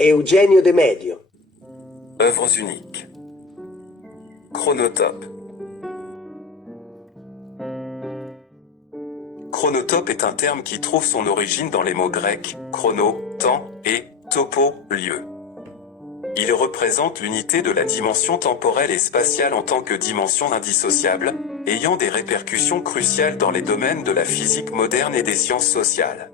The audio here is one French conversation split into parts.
Eugenio De Medio. Œuvres uniques. Chronotope. Chronotope est un terme qui trouve son origine dans les mots grecs chrono, temps, et topo, lieu. Il représente l'unité de la dimension temporelle et spatiale en tant que dimension indissociable, ayant des répercussions cruciales dans les domaines de la physique moderne et des sciences sociales.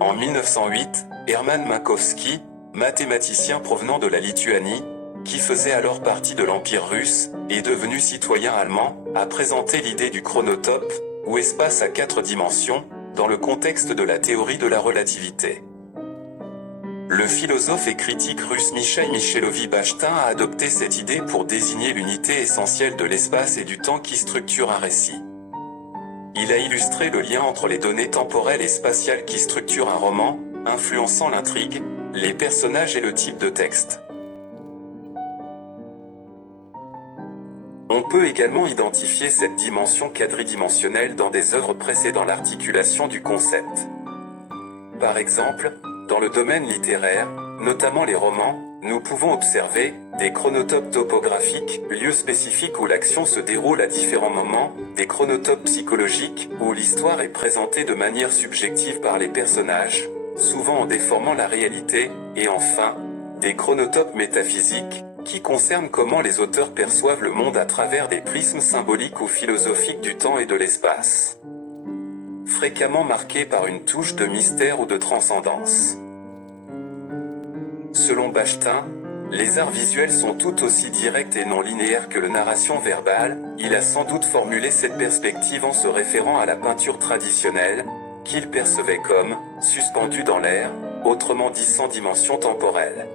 En 1908, Hermann Minkowski, mathématicien provenant de la Lituanie, qui faisait alors partie de l'Empire russe, et devenu citoyen allemand, a présenté l'idée du chronotope, ou espace à 4 dimensions, dans le contexte de la théorie de la relativité. Le philosophe et critique russe Mikhaïl Michelovitch-Bachtin a adopté cette idée pour désigner l'unité essentielle de l'espace et du temps qui structure un récit. Il a illustré le lien entre les données temporelles et spatiales qui structurent un roman, influençant l'intrigue, les personnages et le type de texte. On peut également identifier cette dimension quadridimensionnelle dans des œuvres précédant l'articulation du concept. Par exemple, dans le domaine littéraire, notamment les romans, nous pouvons observer des chronotopes topographiques, lieux spécifiques où l'action se déroule à différents moments, des chronotopes psychologiques, où l'histoire est présentée de manière subjective par les personnages, souvent en déformant la réalité, et enfin, des chronotopes métaphysiques, qui concernent comment les auteurs perçoivent le monde à travers des prismes symboliques ou philosophiques du temps et de l'espace. Fréquemment marqués par une touche de mystère ou de transcendance. Selon Bachtin, les arts visuels sont tout aussi directs et non linéaires que la narration verbale. Il a sans doute formulé cette perspective en se référant à la peinture traditionnelle, qu'il percevait comme suspendue dans l'air, autrement dit sans dimension temporelle.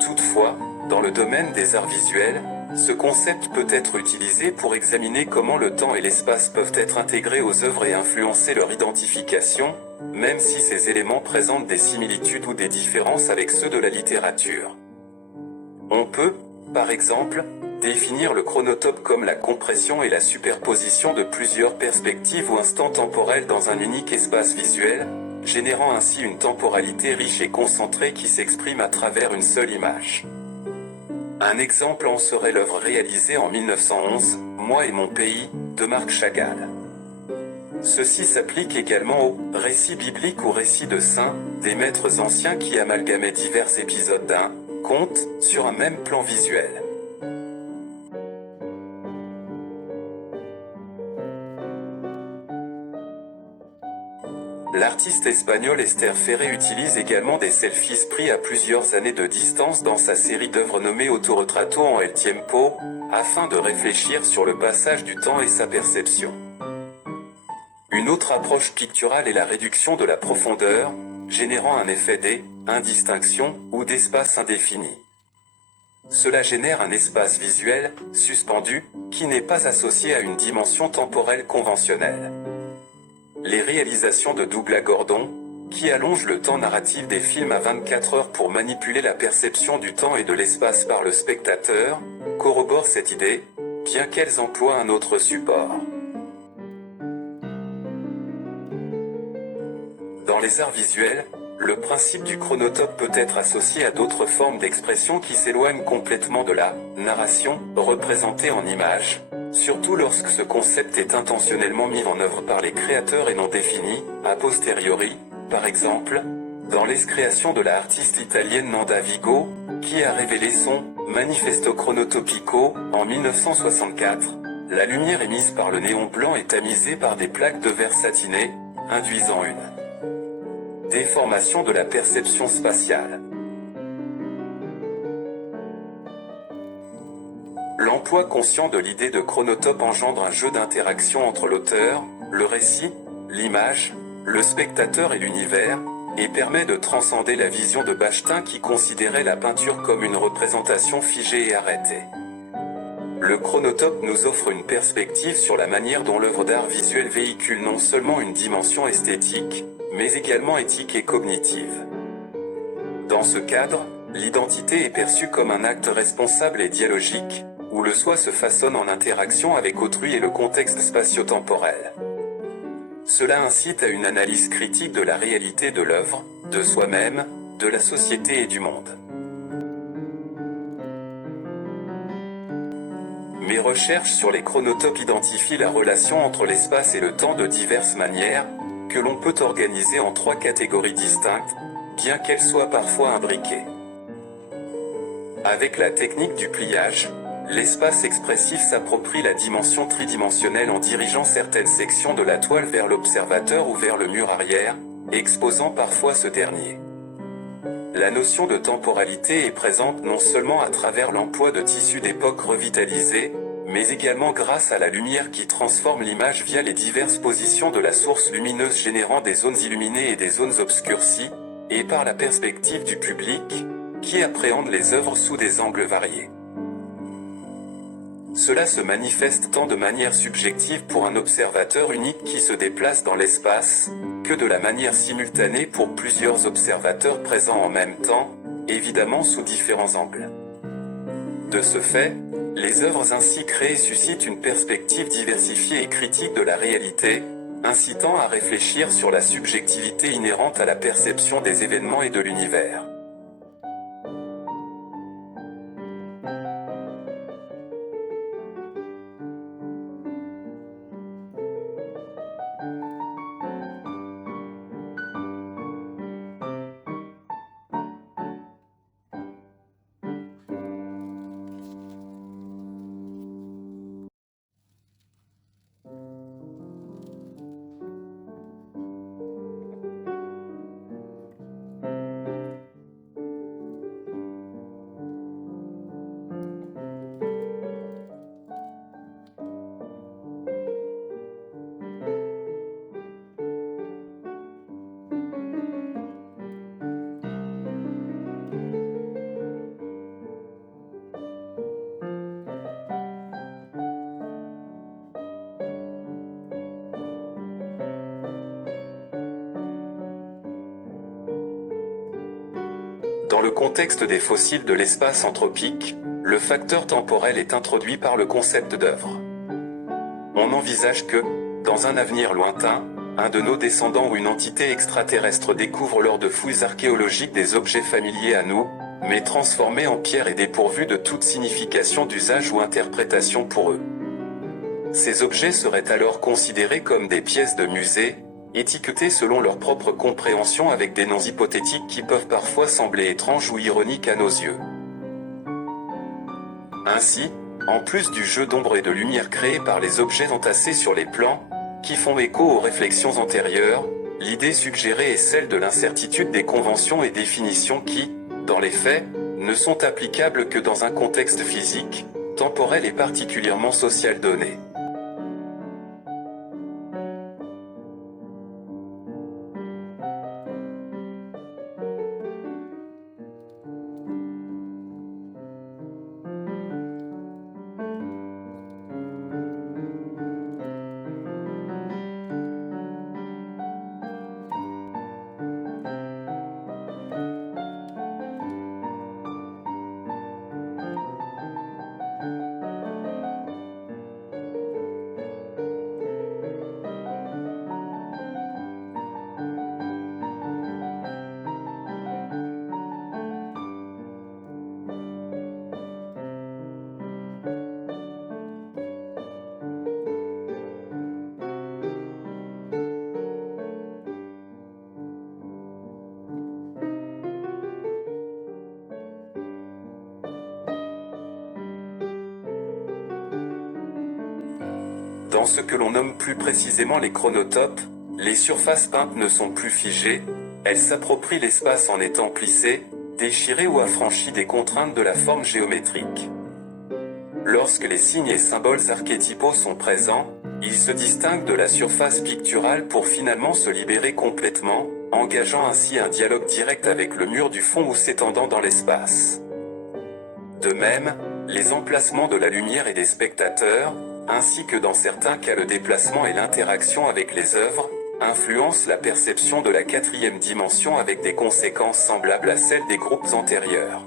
Toutefois, dans le domaine des arts visuels, ce concept peut être utilisé pour examiner comment le temps et l'espace peuvent être intégrés aux œuvres et influencer leur identification, même si ces éléments présentent des similitudes ou des différences avec ceux de la littérature. On peut, par exemple, définir le chronotope comme la compression et la superposition de plusieurs perspectives ou instants temporels dans un unique espace visuel, générant ainsi une temporalité riche et concentrée qui s'exprime à travers une seule image. Un exemple en serait l'œuvre réalisée en 1911, Moi et mon pays, de Marc Chagall. Ceci s'applique également aux récits bibliques ou récits de saints, des maîtres anciens qui amalgamaient divers épisodes d'un conte sur un même plan visuel. L'artiste espagnol Esther Ferré utilise également des selfies pris à plusieurs années de distance dans sa série d'œuvres nommée Autorretrato en El Tiempo, afin de réfléchir sur le passage du temps et sa perception. Une autre approche picturale est la réduction de la profondeur, générant un effet d'indistinction ou d'espace indéfini. Cela génère un espace visuel, suspendu, qui n'est pas associé à une dimension temporelle conventionnelle. Les réalisations de Douglas Gordon, qui allongent le temps narratif des films à 24 heures pour manipuler la perception du temps et de l'espace par le spectateur, corroborent cette idée, bien qu'elles emploient un autre support. Dans les arts visuels, le principe du chronotope peut être associé à d'autres formes d'expression qui s'éloignent complètement de la narration, représentée en images, surtout lorsque ce concept est intentionnellement mis en œuvre par les créateurs et non défini, a posteriori, par exemple, dans l'escréation de la artiste italienne Nanda Vigo, qui a révélé son Manifesto Chronotopico en 1964. La lumière émise par le néon blanc est tamisée par des plaques de verre satiné, induisant une déformation de la perception spatiale. L'emploi conscient de l'idée de chronotope engendre un jeu d'interaction entre l'auteur, le récit, l'image, le spectateur et l'univers, et permet de transcender la vision de Bachtin qui considérait la peinture comme une représentation figée et arrêtée. Le chronotope nous offre une perspective sur la manière dont l'œuvre d'art visuel véhicule non seulement une dimension esthétique, mais également éthique et cognitive. Dans ce cadre, l'identité est perçue comme un acte responsable et dialogique, où le soi se façonne en interaction avec autrui et le contexte spatio-temporel. Cela incite à une analyse critique de la réalité de l'œuvre, de soi-même, de la société et du monde. Mes recherches sur les chronotopes identifient la relation entre l'espace et le temps de diverses manières, que l'on peut organiser en 3 catégories distinctes, bien qu'elles soient parfois imbriquées. Avec la technique du pliage, l'espace expressif s'approprie la dimension tridimensionnelle en dirigeant certaines sections de la toile vers l'observateur ou vers le mur arrière, exposant parfois ce dernier. La notion de temporalité est présente non seulement à travers l'emploi de tissus d'époque revitalisés, mais également grâce à la lumière qui transforme l'image via les diverses positions de la source lumineuse générant des zones illuminées et des zones obscurcies, et par la perspective du public, qui appréhende les œuvres sous des angles variés. Cela se manifeste tant de manière subjective pour un observateur unique qui se déplace dans l'espace, que de la manière simultanée pour plusieurs observateurs présents en même temps, évidemment sous différents angles. De ce fait, les œuvres ainsi créées suscitent une perspective diversifiée et critique de la réalité, incitant à réfléchir sur la subjectivité inhérente à la perception des événements et de l'univers. Dans le contexte des fossiles de l'espace anthropique, le facteur temporel est introduit par le concept d'œuvre. On envisage que, dans un avenir lointain, un de nos descendants ou une entité extraterrestre découvre lors de fouilles archéologiques des objets familiers à nous, mais transformés en pierre et dépourvus de toute signification d'usage ou interprétation pour eux. Ces objets seraient alors considérés comme des pièces de musée, étiquetés selon leur propre compréhension avec des noms hypothétiques qui peuvent parfois sembler étranges ou ironiques à nos yeux. Ainsi, en plus du jeu d'ombre et de lumière créé par les objets entassés sur les plans, qui font écho aux réflexions antérieures, l'idée suggérée est celle de l'incertitude des conventions et définitions qui, dans les faits, ne sont applicables que dans un contexte physique, temporel et particulièrement social donné. Dans ce que l'on nomme plus précisément les chronotopes, les surfaces peintes ne sont plus figées, elles s'approprient l'espace en étant plissées, déchirées ou affranchies des contraintes de la forme géométrique. Lorsque les signes et symboles archétypaux sont présents, ils se distinguent de la surface picturale pour finalement se libérer complètement, engageant ainsi un dialogue direct avec le mur du fond ou s'étendant dans l'espace. De même, les emplacements de la lumière et des spectateurs, ainsi que dans certains cas le déplacement et l'interaction avec les œuvres, influencent la perception de la quatrième dimension avec des conséquences semblables à celles des groupes antérieurs.